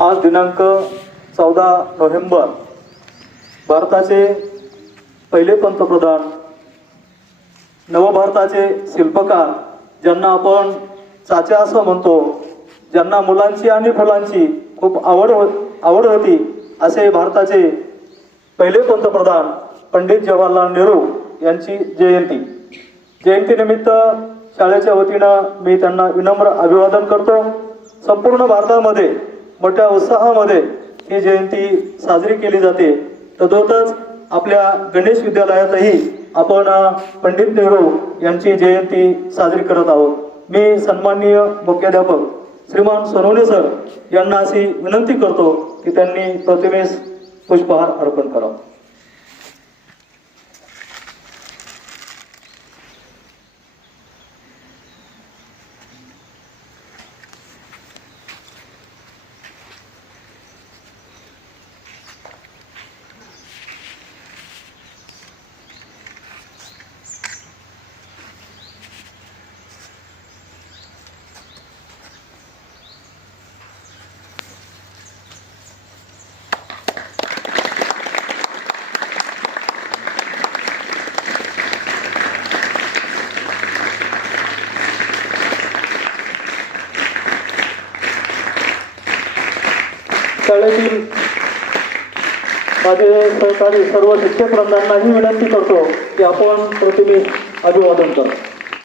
आज दिनांक चौदा नोव्हेंबर भारताचे पहिले पंतप्रधान नवभारताचे शिल्पकार ज्यांना आपण चाचा असं म्हणतो ज्यांना मुलांची आणि फुलांची खूप आवड हो आवड होती असे भारताचे पहिले पंतप्रधान पंडित जवाहरलाल नेहरू यांची जयंती. जयंतीनिमित्त शाळेच्या वतीनं मी त्यांना विनम्र अभिवादन करतो. संपूर्ण भारतामध्ये मोठ्या उत्साहामध्ये ही जयंती साजरी केली जाते. तद्वतच आपल्या गणेश विद्यालयातही आपण पंडित नेहरू यांची जयंती साजरी करत आहोत. मी सन्माननीय मुख्याध्यापक श्रीमान सोनवणे सर यांना अशी विनंती करतो की त्यांनी प्रतिमेस पुष्पहार अर्पण करावा. शाळेतील माझे सहकारी सर्व शिक्षक वृंदांनाही विनंती करतो की आपण प्रतिमेस अभिवादन करतो